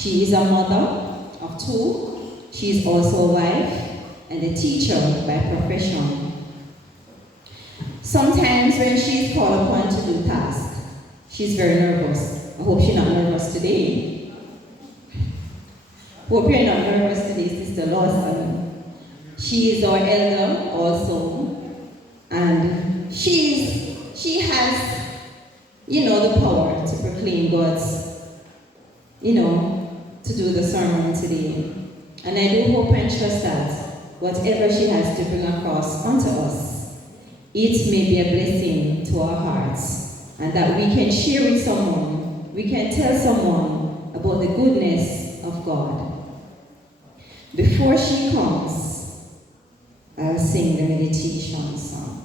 She is a mother of two. She is also a wife and a teacher by profession. Sometimes when she is called upon to do tasks, she's very nervous. I hope she's not nervous today. Hope you're not nervous today, Sister Lawson. She is our elder also, and she has, the power to proclaim God's, to do the sermon today. And I do hope and trust that whatever she has to bring across unto us, it may be a blessing to our hearts, and that we can share with someone, we can tell someone about the goodness of God. Before she comes, I'll sing the meditation song.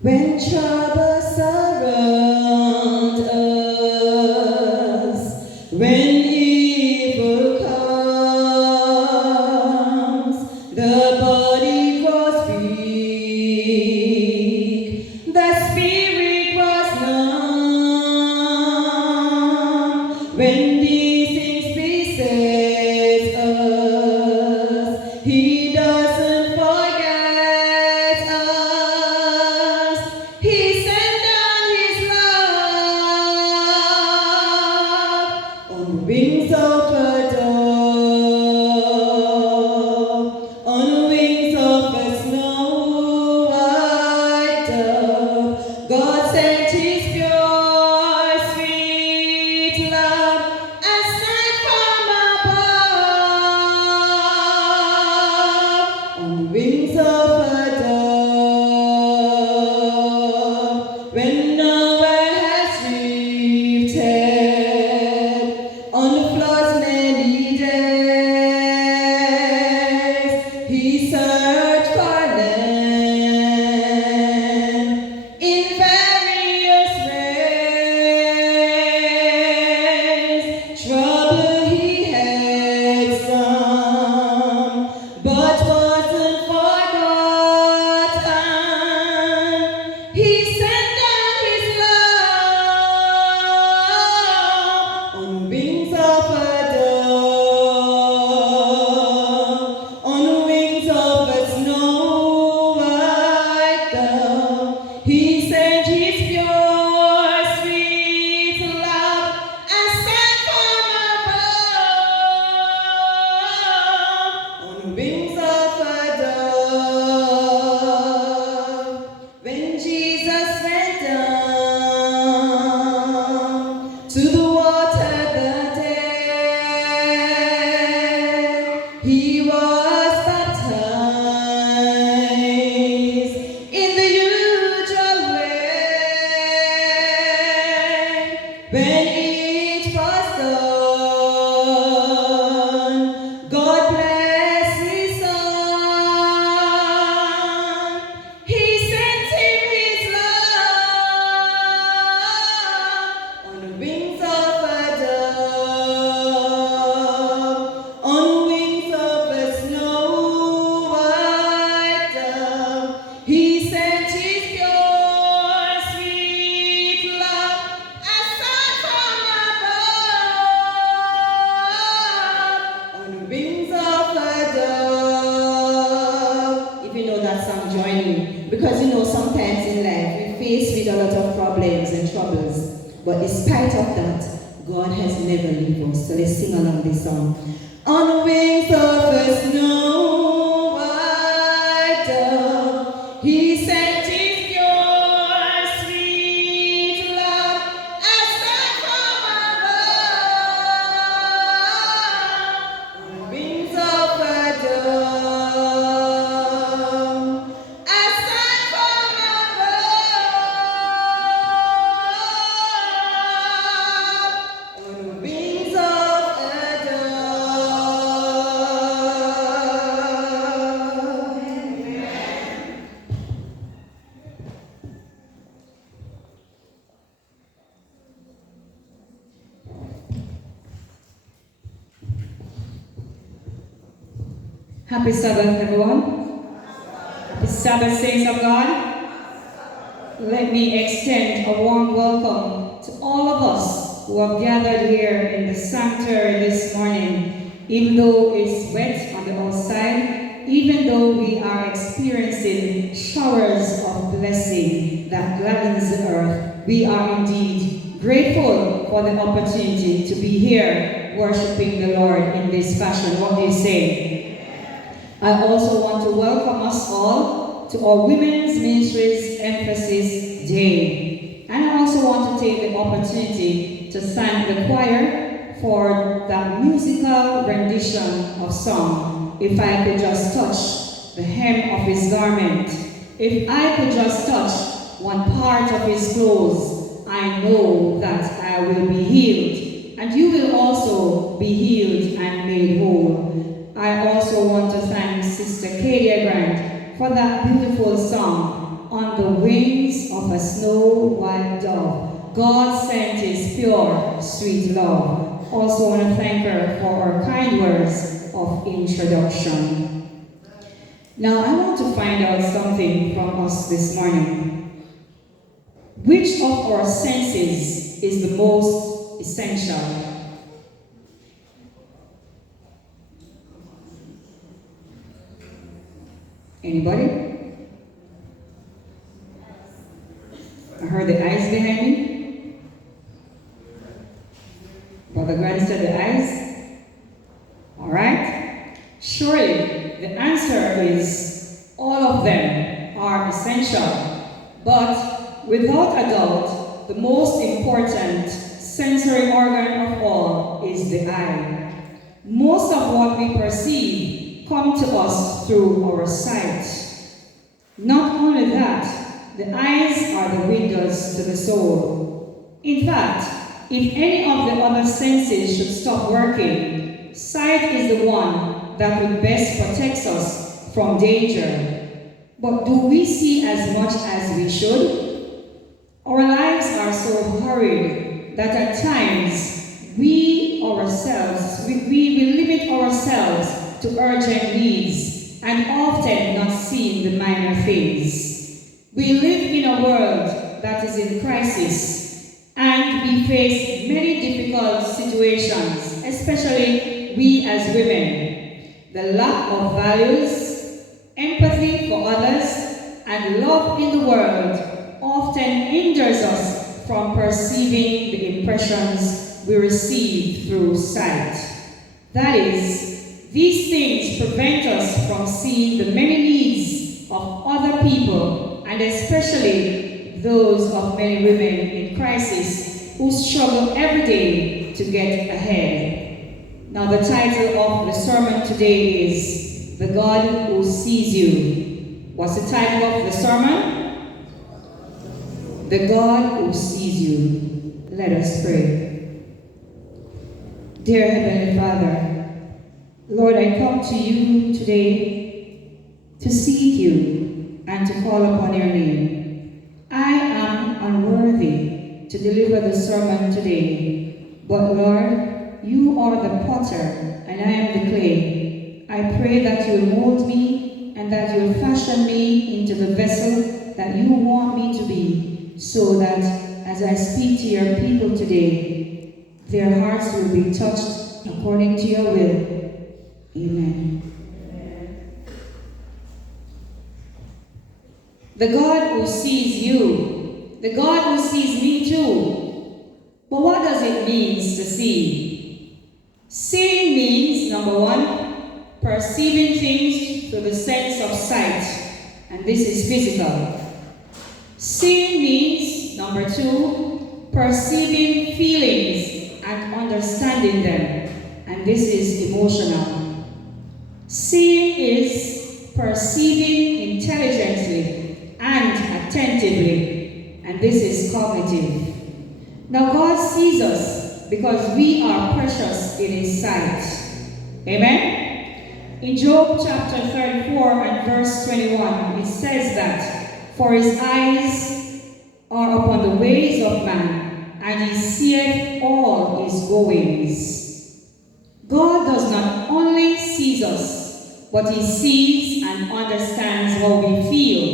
When troubles surround us, when evil comes, the body grows weak, the spirit was numb. When these things beset us, He doesn't forget us. He sent down His love on the wings of a dove, on the wings of a snow white dove. God sent His pure, sweet love and sent from above on the wings of a dove. When Noah has drifted on the flood's many days, he searched for land in various ways. Trouble he had some, but wasn't forgotten. He sent down His love on the wings of a dove, on the wings of a snow white dove. He sent His pure, sweet love and sent from above on the wings of a dove. When Jesus went down to the water that day, He was baptized in the usual way. When it was done, God bless His Son. He sent Him His love on the wings of a dove, on the wings of a snow white dove. He sent His pure, sweet love and sent from above on the wings of a dove. If you know that song, join me. Because sometimes in life we face with a lot of problems and troubles. But despite of that, God has never left us. So let's sing along this song. On the wings of a snow white dove, He sent His pure, sweet love and sent from above on the wings of a dove and sent from above on the wings of a Happy Sabbath, everyone. Sabbath saints of God, let me extend a warm welcome to all of us who have gathered here in the sanctuary this morning, even though it's wet on the outside, even though we are experiencing showers of blessing that gladdens the earth. We are indeed grateful for the opportunity to be here worshiping the Lord in this fashion. What do you say? I also want to welcome us all to our Women's Ministries Emphasis Day. And I also want to take the opportunity to thank the choir for that musical rendition of song. If I could just touch the hem of his garment, if I could just touch one part of his clothes, I know that I will be healed, and you will also be healed and made whole. I also want to thank Sister Kadia Grant for that beautiful song, On the Wings of a Snow White Dove. God sent his pure, sweet love. Also want to thank her for her kind words of introduction. Now I want to find out something from us this morning. Which of our senses is the most essential? Anybody? I heard the eyes behind me. Brother Grant said the eyes. All right. Surely the answer is all of them are essential. But without a doubt, the most important sensory organ of all is the eye. Most of what we perceive come to us through our sight. Not only that, the eyes are the windows to the soul. In fact, if any of the other senses should stop working, sight is the one that would best protect us from danger. But do we see as much as we should? Our lives are so hurried that at times we limit ourselves to urgent needs and often not seeing the minor things. We live in a world that is in crisis, and we face many difficult situations, especially we as women. The lack of values, empathy for others, and love in the world often hinders us from perceiving the impressions we receive through sight. That is, these things prevent us from seeing the many needs of other people, and especially those of many women in crisis who struggle every day to get ahead. Now the title of the sermon today is The God Who Sees You. What's the title of the sermon? The God Who Sees You. Let us pray. Dear Heavenly Father, Lord, I come to you today to seek you and to call upon your name. I am unworthy to deliver the sermon today, but Lord, you are the potter and I am the clay. I pray that you will mold me and that you will fashion me into the vessel that you want me to be, so that as I speak to your people today, their hearts will be touched according to your will. Amen. The God who sees you, the God who sees me too. But what does it mean to see? Seeing means, number one, perceiving things through the sense of sight, and this is physical. Seeing means, number two, perceiving feelings and understanding them, and this is emotional. Seeing is perceiving intelligently and attentively, and this is cognitive. Now God sees us because we are precious in his sight. Amen? In Job chapter 34 and verse 21, it says that, for his eyes are upon the ways of man, and he seeth all his goings. God does not only see us, but he sees and understands how we feel.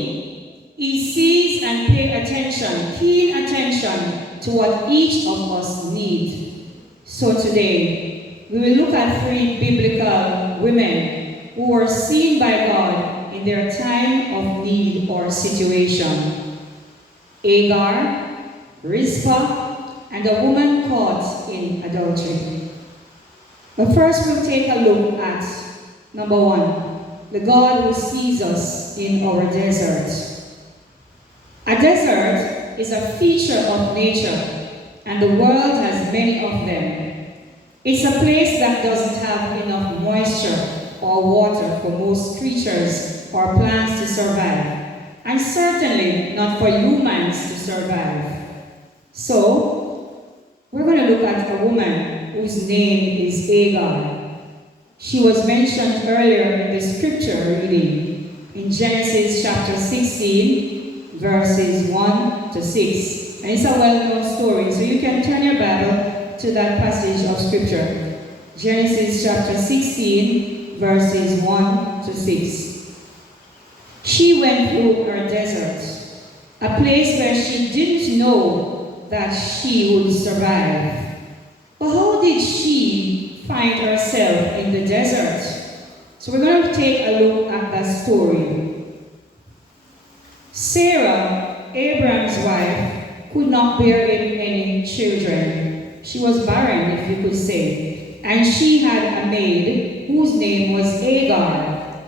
He sees and pays attention, keen attention to what each of us need. So today, we will look at 3 biblical women who were seen by God in their time of need or situation. Hagar, Rizpah, and a woman caught in adultery. But first we'll take a look at number 1, the God who sees us in our desert. A desert is a feature of nature, and the world has many of them. It's a place that doesn't have enough moisture or water for most creatures or plants to survive, and certainly not for humans to survive. So, we're going to look at a woman whose name is Hagar. She was mentioned earlier in the scripture reading in Genesis chapter 16, verses 1 to 6. And it's a well-known story, so you can turn your Bible to that passage of scripture. Genesis chapter 16, verses 1 to 6. She went through her desert, a place where she didn't know that she would survive. But how did she find herself in the desert? So we're going to take a look at that story. Sarah, Abraham's wife, could not bear him any children. She was barren, if you could say. And she had a maid whose name was Hagar.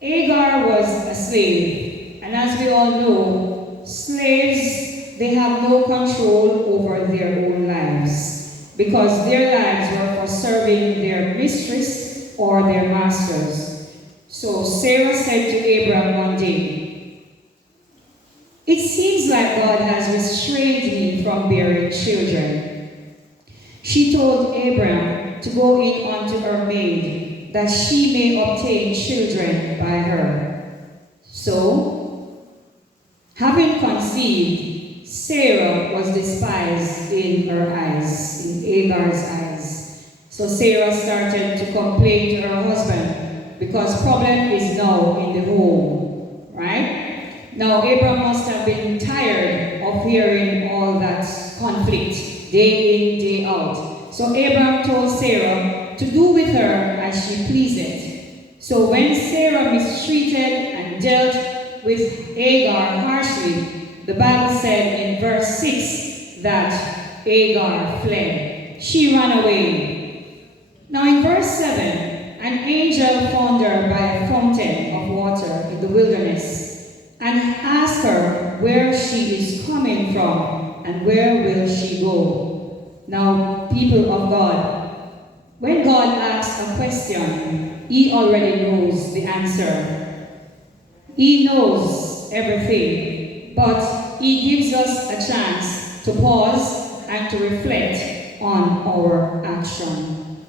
Hagar was a slave. And as we all know, slaves, they have no control over their own lives, because their lives were for serving their mistress or their masters. So Sarah said to Abraham one day, "It seems like God has restrained me from bearing children." She told Abraham to go in unto her maid, that she may obtain children by her. So, having conceived, Sarah was despised in her eyes, in Hagar's eyes. So Sarah started to complain to her husband, because problem is now in the home, right? Now, Abraham must have been tired of hearing all that conflict, day in, day out. So Abraham told Sarah to do with her as she pleased. So when Sarah mistreated and dealt with Hagar harshly, the Bible said in verse 6 that Hagar fled. She ran away. Now in verse 7, an angel found her by a fountain of water in the wilderness, and ask her where she is coming from and where will she go. Now, people of God, when God asks a question, he already knows the answer. He knows everything, but he gives us a chance to pause and to reflect on our action.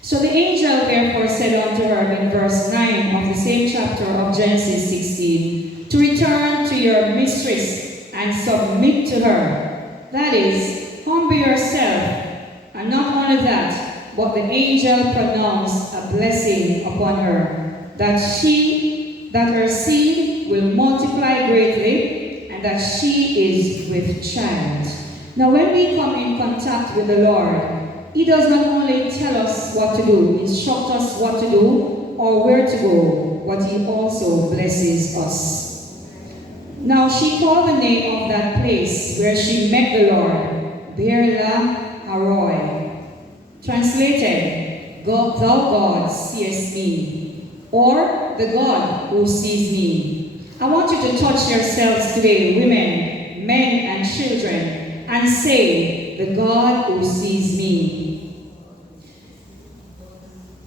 So the angel therefore said unto her in verse 9 of the same chapter of Genesis 16, to return to your mistress and submit to her. That is, humble yourself. And not only that, but the angel pronounced a blessing upon her, that her seed will multiply greatly, and that she is with child. Now when we come in contact with the Lord, he does not only tell us what to do, instruct us what to do, or where to go, but he also blesses us. Now she called the name of that place where she met the Lord, Beer Lahai. Translated, thou God seest me, or the God who sees me. I want you to touch yourselves today, women, men, and children, and say, the God who sees me.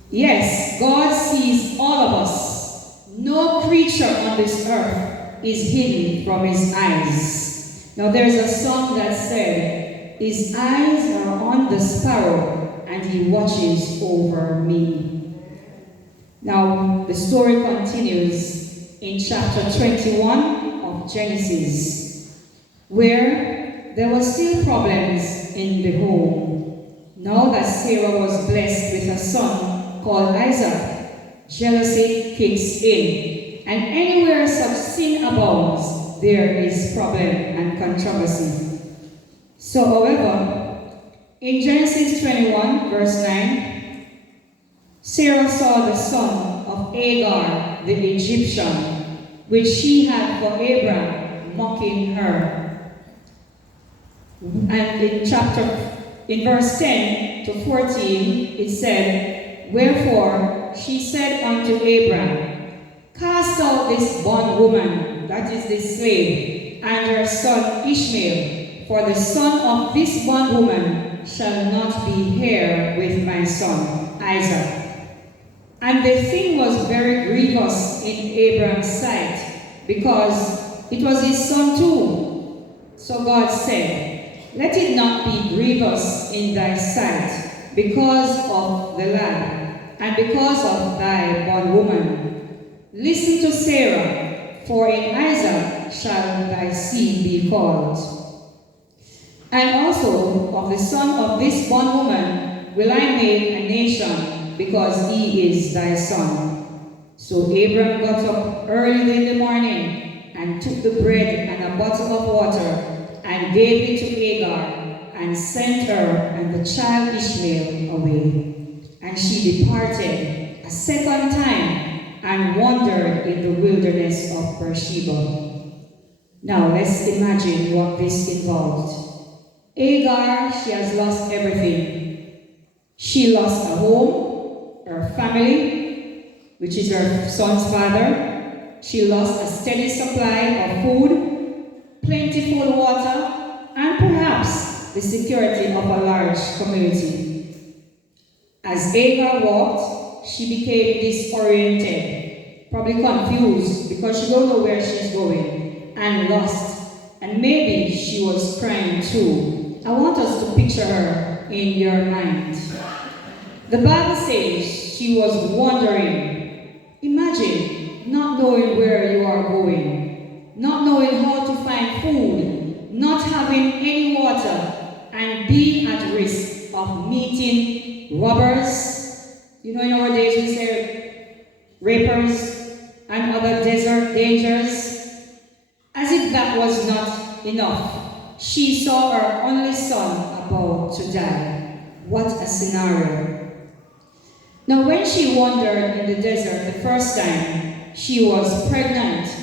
Yes, God sees all of us. No creature on this earth is hidden from his eyes. Now there's a song that said, his eyes are on the sparrow, and he watches over me. Now the story continues in chapter 21 of Genesis, where there were still problems in the home. Now that Sarah was blessed with a son called Isaac, jealousy kicks in. And anywhere such sin abounds, there is problem and controversy. So, however, in Genesis 21, verse 9, Sarah saw the son of Hagar, the Egyptian, which she had for Abraham, mocking her. And in verse 10 to 14, it said, Wherefore she said unto Abraham, Cast out this bondwoman, that is this slave, and her son Ishmael, for the son of this bondwoman shall not be heir with my son Isaac. And the thing was very grievous in Abraham's sight, because it was his son too. So God said, Let it not be grievous in thy sight, because of the lad, and because of thy bondwoman. Listen to Sarah, for in Isaac shall thy seed be called. And also of the son of this bondwoman will I make a nation, because he is thy son. So Abraham got up early in the morning, and took the bread and a bottle of water, and gave it to Hagar, and sent her and the child Ishmael away. And she departed a second time, and wandered in the wilderness of Beersheba. Now let's imagine what this involved. Hagar, she has lost everything. She lost a home, her family, which is her son's father. She lost a steady supply of food, plentiful water, and perhaps the security of a large community. As Hagar walked, she became disoriented, probably confused because she don't know where she's going, and lost. And maybe she was crying too. I want us to picture her in your mind. The Bible says she was wandering. Imagine not knowing where you are going, not knowing how to find food, not having any water, and being at risk of meeting robbers. You know, in our days we say rapers and other desert dangers. As if that was not enough, she saw her only son about to die. What a scenario. Now, when she wandered in the desert the first time, she was pregnant,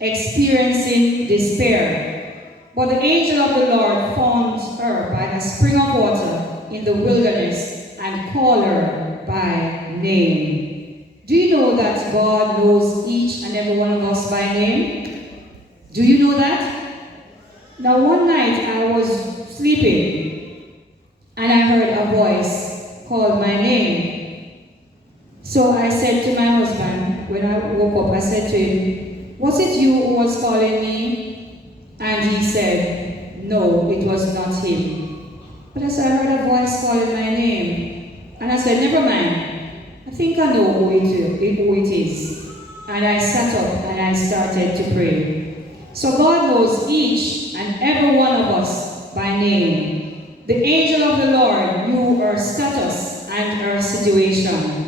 experiencing despair. But the angel of the Lord found her by a spring of water in the wilderness and called her by name. Do you know that God knows each and every one of us by name? Do you know that? Now, one night I was sleeping and I heard a voice call my name. So I said to my husband, when I woke up, I said to him, was it you who was calling me? And he said, no, it was not him. But I said, I heard a voice calling my name. And I said, never mind. I think I know who it is. And I sat up and I started to pray. So God knows each and every one of us by name. The angel of the Lord knew her status and her situation.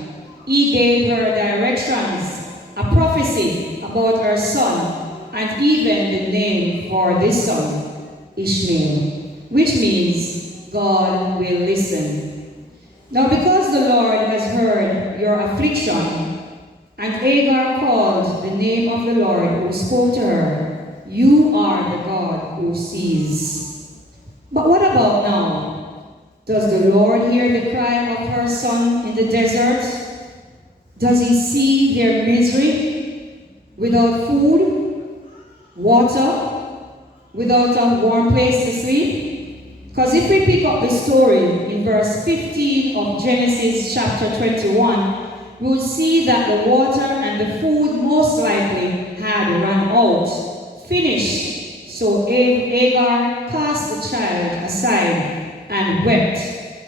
He gave her directions, a prophecy about her son, and even the name for this son, Ishmael, which means God will listen. Now, because the Lord has heard your affliction, and Hagar called the name of the Lord who spoke to her, you are the God who sees. But what about now? Does the Lord hear the cry of her son in the desert? Does he see their misery without food, water, without a warm place to sleep? Because if we pick up the story in verse 15 of Genesis chapter 21, we'll see that the water and the food most likely had run out. Finished. So Hagar cast the child aside and wept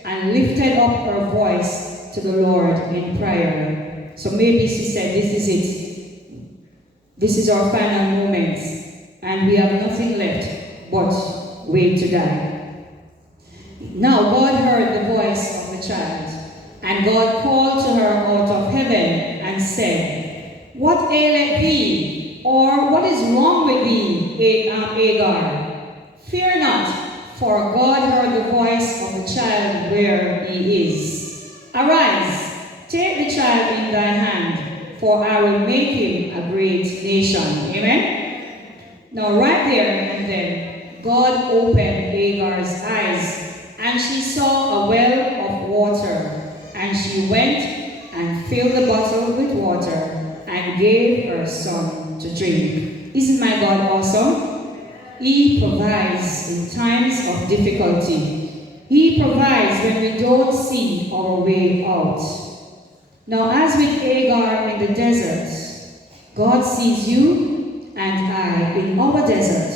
and lifted up her voice to the Lord in prayer. So maybe she said, this is it. This is our final moment, and we have nothing left but wait to die. Now God heard the voice of the child, and God called to her out of heaven and and said, "What aileth thee? Or what is wrong with thee, Hagar? Fear not, for God heard the voice of the child where he is. Arise, take the child in thy hand, for I will make him a great nation." Amen? Now right there and then, God opened Hagar's eyes, and she saw a well of water, and she went and filled the bottle with water and gave her son to drink. Isn't my God awesome? He provides in times of difficulty. He provides when we don't see our way out. Now, as with Hagar in the desert, God sees you and I in our desert.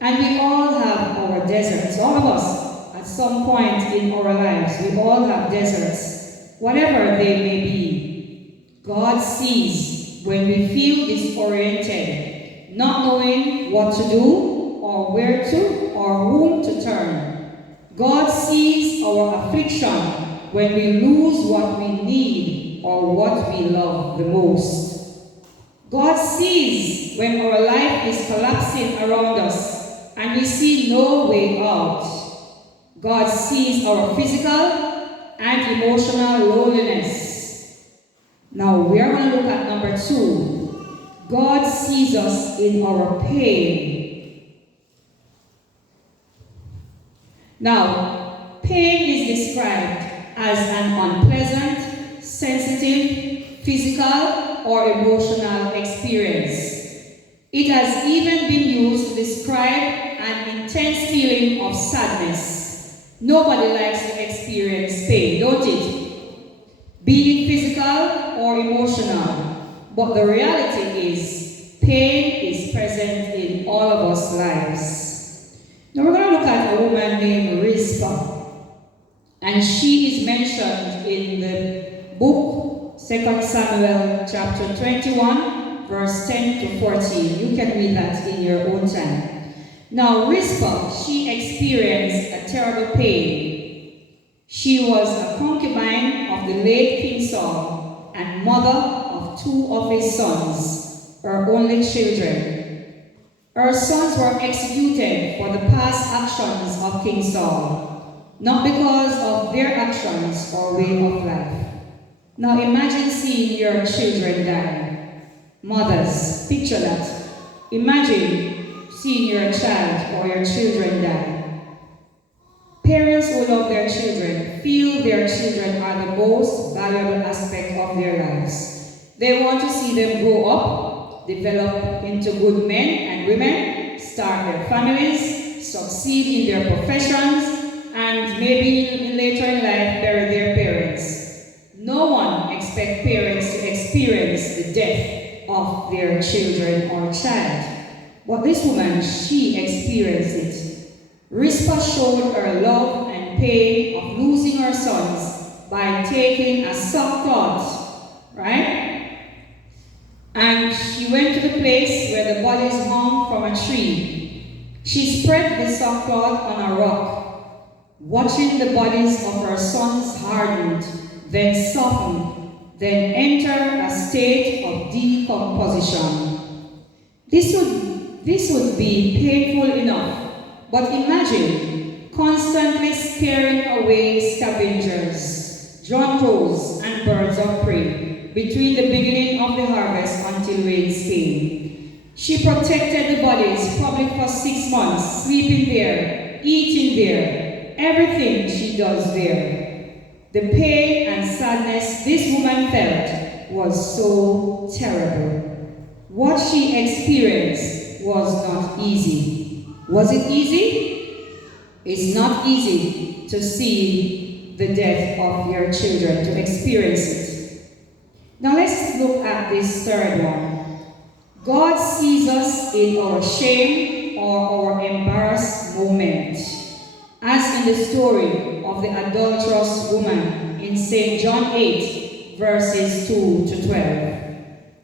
And we all have our deserts. All of us, at some point in our lives, we all have deserts, whatever they may be. God sees when we feel disoriented, not knowing what to do, or where to, or whom to turn. God sees our affliction when we lose what we need or what we love the most. God sees when our life is collapsing around us and we see no way out. God sees our physical and emotional loneliness. Now we are going to look at number 2. God sees us in our pain. Now, pain is described as an unpleasant, sensitive, physical, or emotional experience. It has even been used to describe an intense feeling of sadness. Nobody likes to experience pain, don't it? Be it physical or emotional. But the reality is, pain is present in all of us lives. Now we're going to look at a woman named Rizpah. And she is mentioned in the book 2 Samuel chapter 21, verse 10 to 14. You can read that in your own time. Now, Rizpah, she experienced a terrible pain. She was a concubine of the late King Saul and mother of 2 of his sons, her only children. Her sons were executed for the past actions of King Saul, not because of their actions or way of life. Now imagine seeing your children die. Mothers, picture that. Imagine seeing your child or your children die. Parents who love their children feel their children are the most valuable aspect of their lives. They want to see them grow up, develop into good men and women, start their families, succeed in their professions, and maybe later in life bury their parents. No one expects parents to experience the death of their children or child. But this woman, she experienced it. Rizpah showed her love and pain of losing her sons by taking a sackcloth, right? And she went to the place where the bodies hung from a tree. She spread the sackcloth on a rock, watching the bodies of her sons hardened, then softened, then enter a state of decomposition. This would be painful enough, but imagine constantly scaring away scavengers, jonquils, and birds of prey between the beginning of the harvest until rains came. She protected the bodies probably for 6 months, sleeping there, eating there, everything she does there. The pain and sadness this woman felt was so terrible. What she experienced was not easy. Was it easy? It's not easy to see the death of your children, to experience it. Now let's look at this third one. God sees us in our shame or our embarrassed moment. As in the story of the adulterous woman in St. John 8, verses 2 to 12.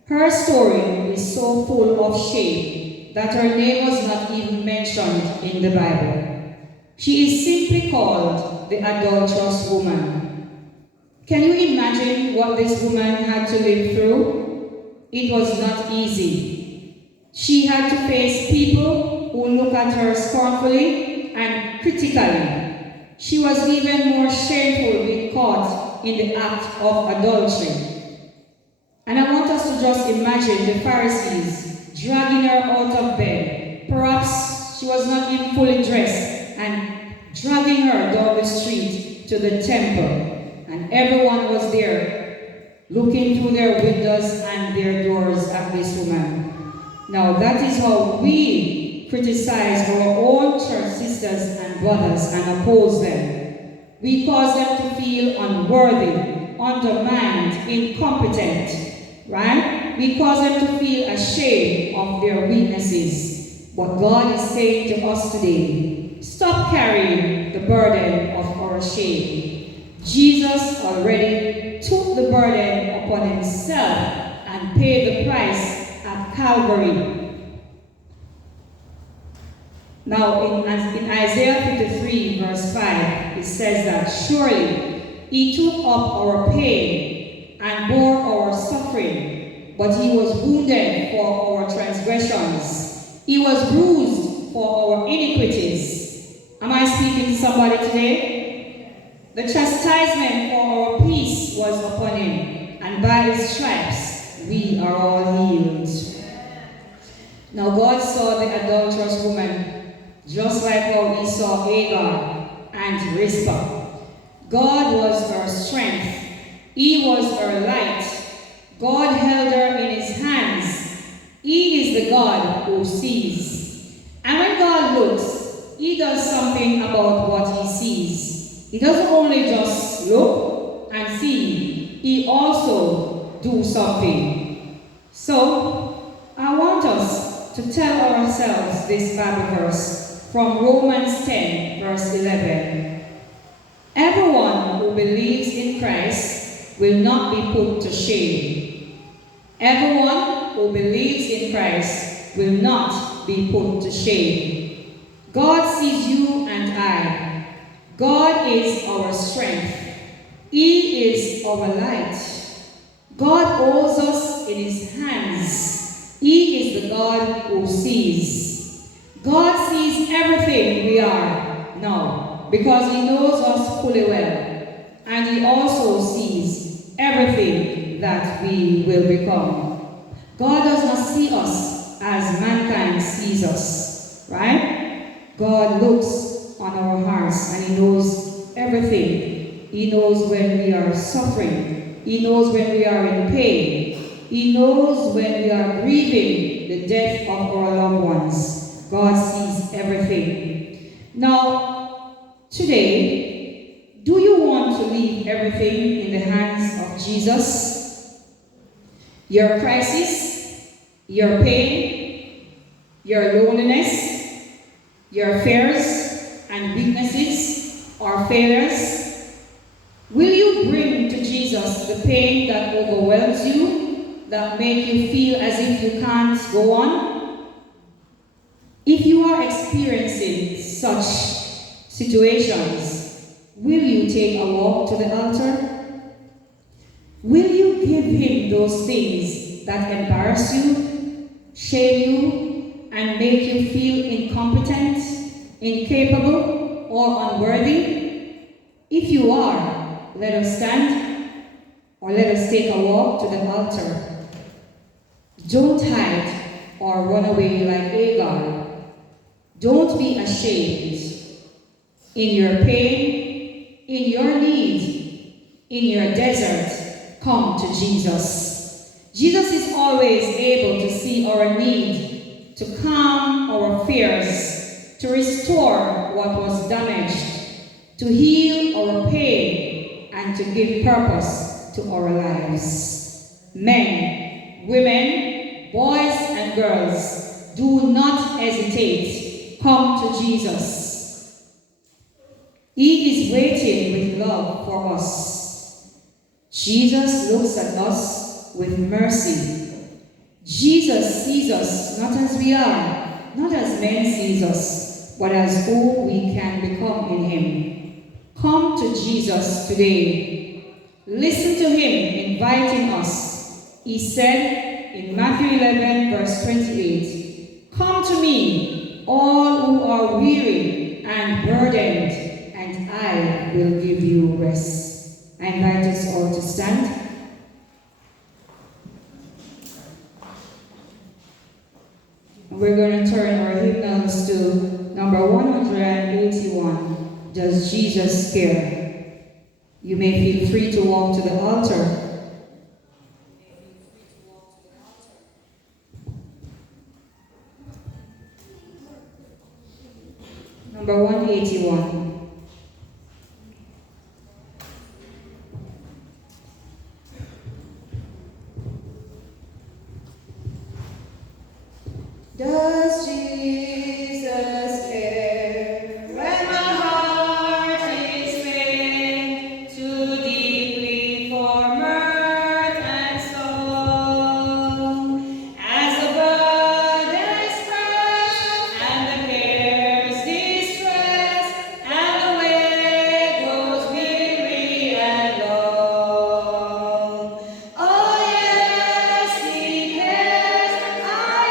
Her story is so full of shame that her name was not even mentioned in the Bible. She is simply called the adulterous woman. Can you imagine what this woman had to live through? It was not easy. She had to face people who look at her scornfully and critically. She was even more shameful being caught in the act of adultery. And I want us to just imagine the Pharisees dragging her out of bed. Perhaps she was not even fully dressed, and dragging her down the street to the temple. And everyone was there, looking through their windows and their doors at this woman. Now that is how we criticize our own church sisters and brothers and oppose them. We cause them to feel unworthy, undermined, incompetent, right? We cause them to feel ashamed of their weaknesses. But God is saying to us today, stop carrying the burden of our shame. Jesus already took the burden upon himself and paid the price at Calvary. Now in Isaiah 53 verse 5, it says that surely he took up our pain and bore our suffering, but he was wounded for our transgressions. He was bruised for our iniquities. Am I speaking to somebody today? The chastisement for our peace was upon him, and by his stripes we are all healed. Now God saw the adulterous woman just like how he saw Hagar and Rizpah. God was her strength. He was her light. God held her in his hands. He is the God who sees. And when God looks, he does something about what he sees. He doesn't only just look and see, he also do something. So, I want us to tell ourselves this Bible verse from Romans 10, verse 11. Everyone who believes in Christ will not be put to shame. Everyone who believes in Christ will not be put to shame. God sees you and I. God is our strength. He is our light. God holds us in his hands. He is the God who sees. God sees everything we are now because he knows us fully well. And he also sees everything that we will become. God does not see us as mankind sees us, right? God looks on our hearts, and he knows everything. He knows when we are suffering. He knows when we are in pain. He knows when we are grieving the death of our loved ones. God sees everything. Now, today, do you want to leave everything in the hands of Jesus? Your crisis, your pain, your loneliness, your fears, and weaknesses or failures? Will you bring to Jesus the pain that overwhelms you, that makes you feel as if you can't go on? If you are experiencing such situations, will you take a walk to the altar? Will you give him those things that embarrass you, shame you, and make you feel incompetent, incapable, or unworthy? If you are, let us stand, or let us take a walk to the altar. Don't hide or run away like Hagar. Don't be ashamed. In your pain, in your need, in your desert, come to Jesus. Jesus is always able to see our need, to calm our fears, to restore what was damaged, to heal our pain, and to give purpose to our lives. Men, women, boys, and girls, do not hesitate. Come to Jesus. He is waiting with love for us. Jesus looks at us with mercy. Jesus sees us not as we are, not as men sees us, but as who we can become in him. Come to Jesus today. Listen to him inviting us. He said in Matthew 11, verse 28, "Come to me, all who are weary and burdened, and I will give you rest." I invite us all to stand. We're going to turn our hymnals to number 181, "Does Jesus Care?" You may feel free to walk to the altar. Number 181. Does Jesus care when my heart is faint, too deeply for mirth and song? As the burdens press and the cares distress, and the way grows weary and long. Oh yes, He cares. I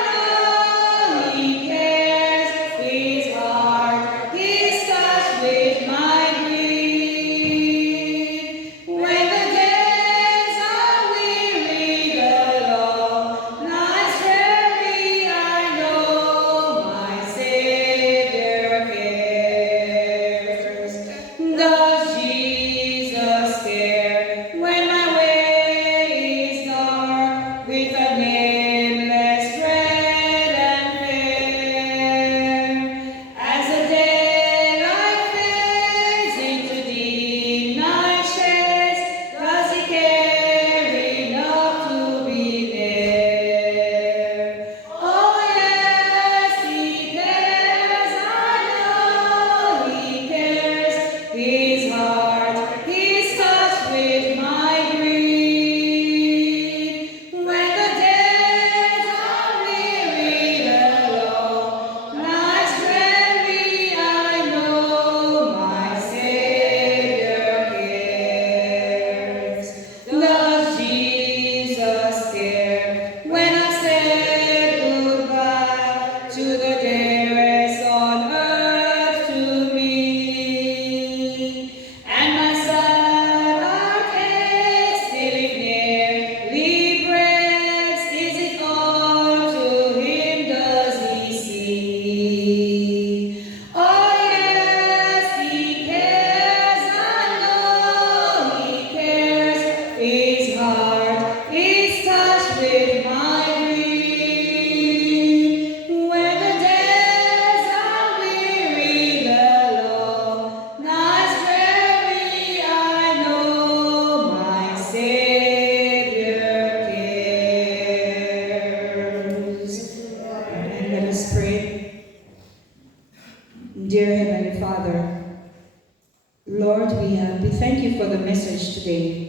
know He cares. His heart is touched with my grief. When the days are weary, the long nights dreary, I know my Savior cares. Does Jesus care when my way is dark, with a nameless dread and fear? As the daylight fades into dim night shades, does He care enough to be there? Oh yes, He cares. I know He cares. His heart is touched with my grief. When the days are weary, the long nights dreary, I know my Savior cares. Does Jesus care when I say goodbye to the dearest on earth to me? And my sad heart aches till it nearly breaks. Is it all to Him does He see? Oh yes, He cares. I know He cares. His heart is touched with my grief. When the days are weary, the long nights dreary, I know my Savior cares. And let us pray. Dear Heavenly Father, Lord, we thank you for the message today.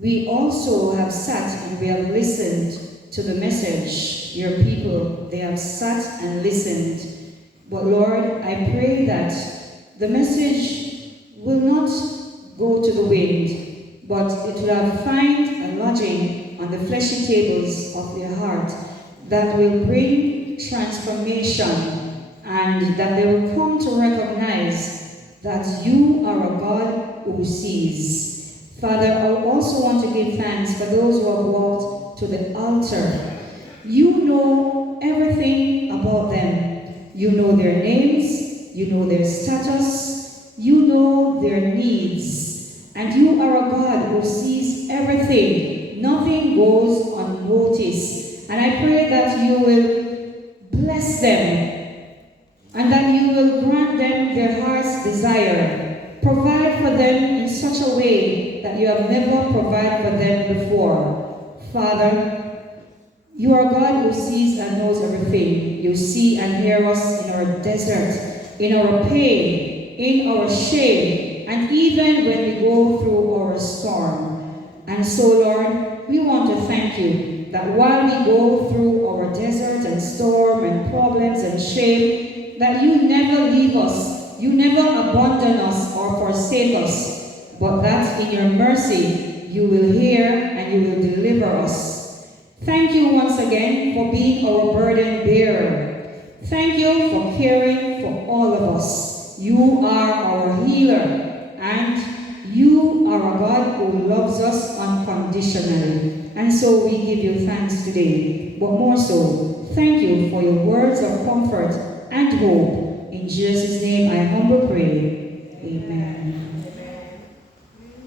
We also have sat and we have listened to the message. Your people, they have sat and listened. But Lord, I pray that the message will not go to the wind, but it will have find a lodging on the fleshy tables of their heart that will bring transformation, and that they will come to recognize that you are a God who sees. Father, I also want to give thanks for those who have walked to the altar. You know everything about them. You know their names, you know their status, you know their needs. And you are a God who sees everything. Nothing goes unnoticed. And I pray that you will bless them and that you will grant them their heart's desire. Provide for them in such a way that you have never provided for them before. Father, you are God who sees and knows everything. You see and hear us in our desert, in our pain, in our shame, and even when we go through our storm. And so, Lord, we want to thank you that while we go through our desert and storm and problems and shame, that you never leave us, you never abandon us or forsake us. but that in your mercy you will hear and you will deliver us. Thank you once again for being our burden bearer. Thank you for caring for all of us. You are our healer, and you are a God who loves us unconditionally. And so we give you thanks today, but more so, thank you for your words of comfort and hope. In Jesus' name I humbly pray. Amen.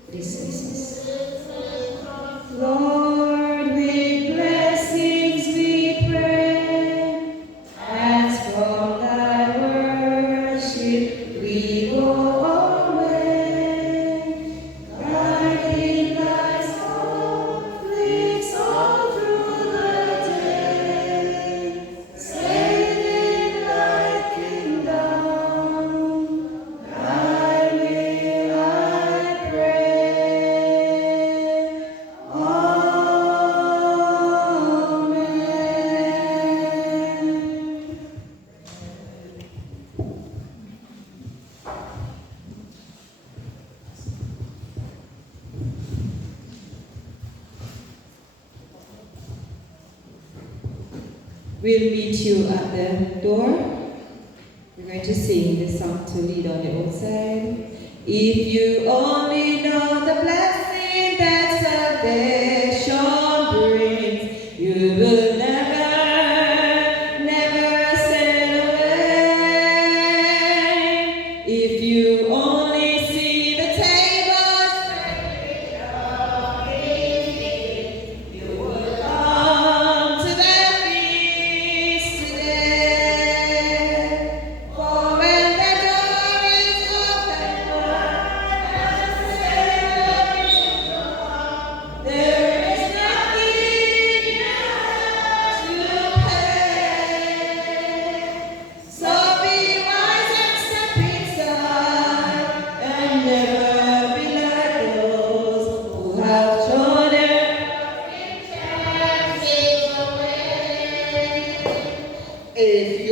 This is Lord, with blessings we pray, as from thy worship we go away, guiding thy conflicts all through the day, saving thy kingdom, thy will I pray. Amen. We'll meet you at the door. We're going to sing this song to lead on the outside. If you only know the blessing that salvation brings, you will never, never sail away. If you only see the tables spread you will come to that feast today. For when the door is open and there is nothing you have to pay. So be wise and step inside and never be like those who have thrown their chances away. If